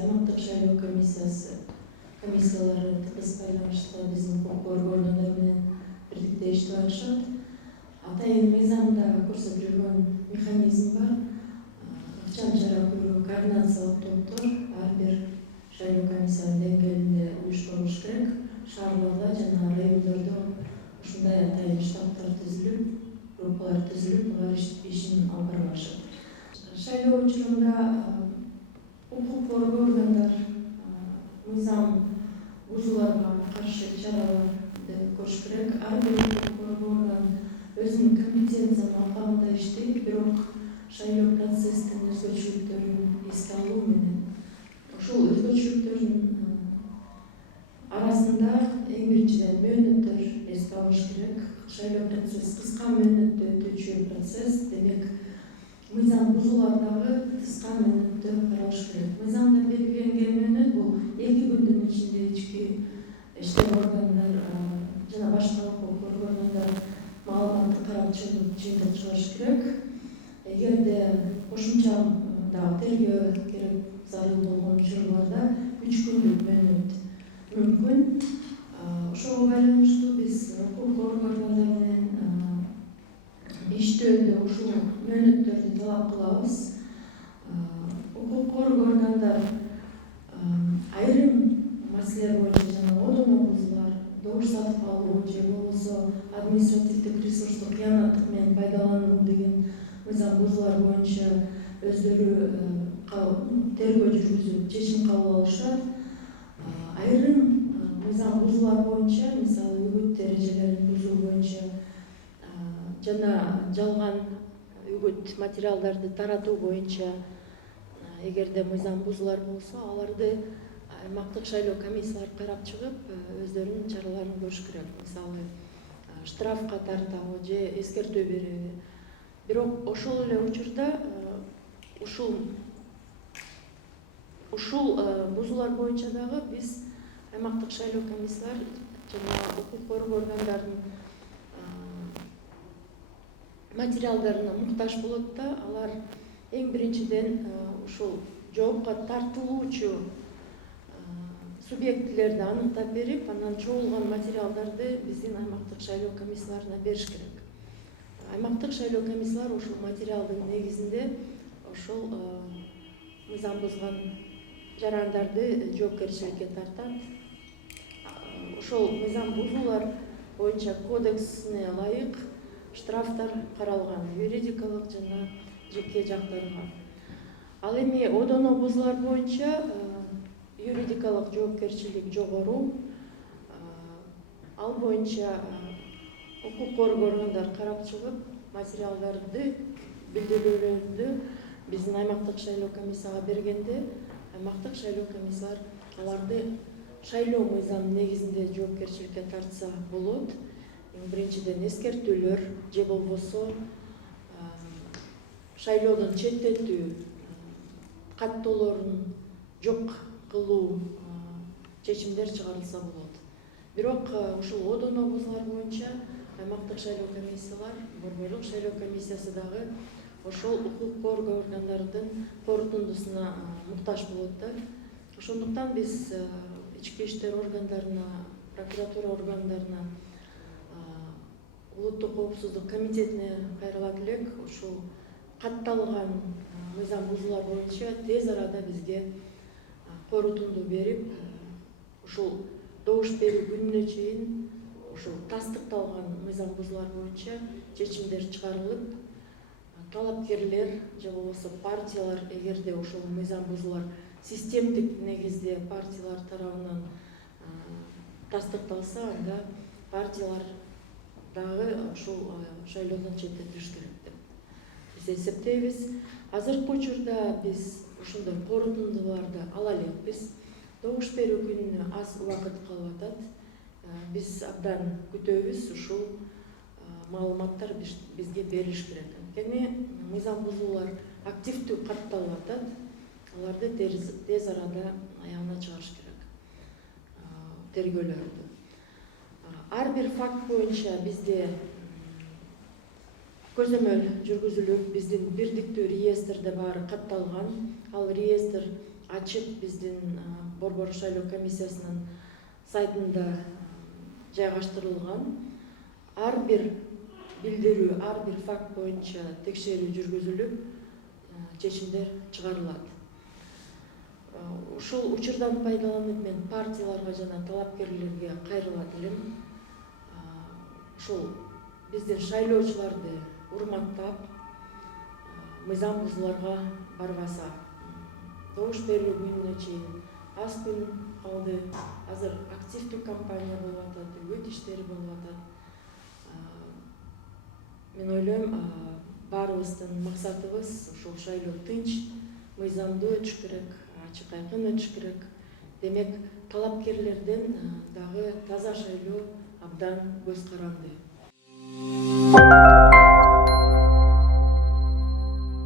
аймактык шайлоо комиссиялары тыгыз байланышта биздин укук органдары менен бирдикте иштеп атышат. Атайын мыйзамда көрсөтүлгөн механизм бар. Ыкчам чара көрүү координациялык топтор ар бир шайлоо комиссиянын деңгээлинде уюштурулуш керек. Шаарларда жана райондордо ушундай атайын штабтар түзүлүп, группалар түзүлүп, алар ишин алып барышат. Шайлоо учурунда укук коргоо органдар мыйзам бузууларга каршы чараларды көрүш керек. Ар бир укук коргоо орган өзүнүн компетенциялык алкагында иштейт, бирок шайлоо процесстин өзгөчөлүктөрүн эске алуу менен ошол өзгөчөлүктөрдүн арасында эң биринчиден мөөнөттөр эске алыш керек. Шайлоо процесс кыска мөөнөттө өтүүчү процесс, демек мыйзам бузуулардагы кыска мөөнөттө каралыш керек. Мыйзамда белгиленген мөөнөт бул 2 күндүн ичинде ички иштер органдар жана башка укук органдар маалыматты карап чыгып жыйынтык чыгарыш керек. Эгерде кошумча дагы тергөө керек зарыл болгон учурларда 3 күндүк мөөнөт мүмкүн. Ошого байланыштуу биз укук органдары менен иштөөдө ушул мөөнөттөрдү талап кылабыз. Укук органдар айрым маселелер боюнча жана одоно бузуулар, добуш сатып алуу же болбосо административдик ресурстук кыянаттык менен пайдалануу деген мыйзам бузуулар боюнча өздөрү тергөө жүргүзүп чечим кабыл алышат. Айрым мыйзам бузуулар боюнча, мисалы үгүт эрежелерин бузуу боюнча жана жалган үгүт материалдарды таратуу боюнча эгерде мыйзам бузуулар болсо, аларды аймактык шайлоо комиссиялары карап чыгып, өздөрүнүн чараларын көрүш керек. Мисалы штрафка тартабы же эскертүү береби. Бирок ошол эле учурда ушул бузуулар боюнча дагы биз аймактык шайлоо комиссиялар жана укук коргоо органдарынын материалдарына муктаж болот да, алар эң биринчиден ушул жоопко тартылуучу субъектилерди аныктап берип, анан чогулган материалдарды биздин аймактык шайлоо комиссияларына бериш керек. Аймактык шайлоо комиссиялар ушул материалдын негизинде ошол мыйзам бузган жарандарды жоопкерчиликке тартат. Ошол мыйзам бузуулар боюнча кодексине ылайык штрафтар каралган юридикалык жана жеке жактарга. Ал эми одоно бузуулар боюнча юридикалык жоопкерчилик жогору. Ал боюнча укук коргоо органдар карап чыгып, материалдарды, билдирүүлөрдү биздин аймактык шайлоо комиссияга бергенде, аймактык шайлоо комиссиялар аларды шайлоо мыйзамы негизинде жоопкерчиликке тартса болот. Биринчиден эскертүүлөр же болбосо шайлоодон четтетүү каттоолорун жок кылуу чечимдер чыгарылса болот. Бирок ушул одоно бузуулар боюнча аймактык шайлоо комиссиялар, борборлук шайлоо комиссиясы дагы ошол укук коргоо органдардын корутундусуна муктаж болот да. Ошондуктан биз ички иштер органдарына, прокуратура органдарына, улуттук коопсуздук комитетине кайрылат элек, ушул катталган мыйзам бузуулар боюнча тез арада бизге корутунду берип, ушул добуш берүү күнүнө чейин ушул тастыкталган мыйзам бузуулар боюнча чечимдер чыгарылып, талапкерлер же болбосо партиялар, эгерде ошол мыйзам бузуулар системдик негизде партиялар тарабынан тастыкталса, анда партиялар дагы ушул шайлоодон четтетилиш керек деп биз эсептейбиз. Азыркы учурда биз ошондой корутундуларды ала элекпиз. Добуш берүү күнүнө аз убакыт калып атат. Биз абдан күтөбүз, ушул маалыматтар бизге берилиш керек. Анткени мыйзам бузуулар активдүү катталып атат. Аларды тез арада аягына чыгарыш керек. Тергөөлөрдү. Ар бир факт боюнча бизде көзөмөл жүргүзүлүп, биздин бирдиктүү реестрде баары катталган. Ал реестр ачык биздин Борбор шайлоо комиссиясынын сайтында жайгаштырылган. Ар бир билдирүү, ар бир факт боюнча текшерүү жүргүзүлүп, чечимдер чыгарылат. Ушул учурдан пайдаланып мен партияларга жана талапкерлерге кайрылат элем. Ушул биздин шайлоочуларды урматтап, мыйзам бузууларга барбаса, добуш берүү күнүнө чейин аз күн калды. Азыр активдүү кампания болуп атат, үгүт иштери болуп атат. Мен ойлойм, баарыбыздын максатыбыз ушул шайлоо тынч, мыйзамдуу өтүш керек, ачык айкын өтүш керек. Демек, талапкерлерден дагы таза шайлоо абдан көз каранды.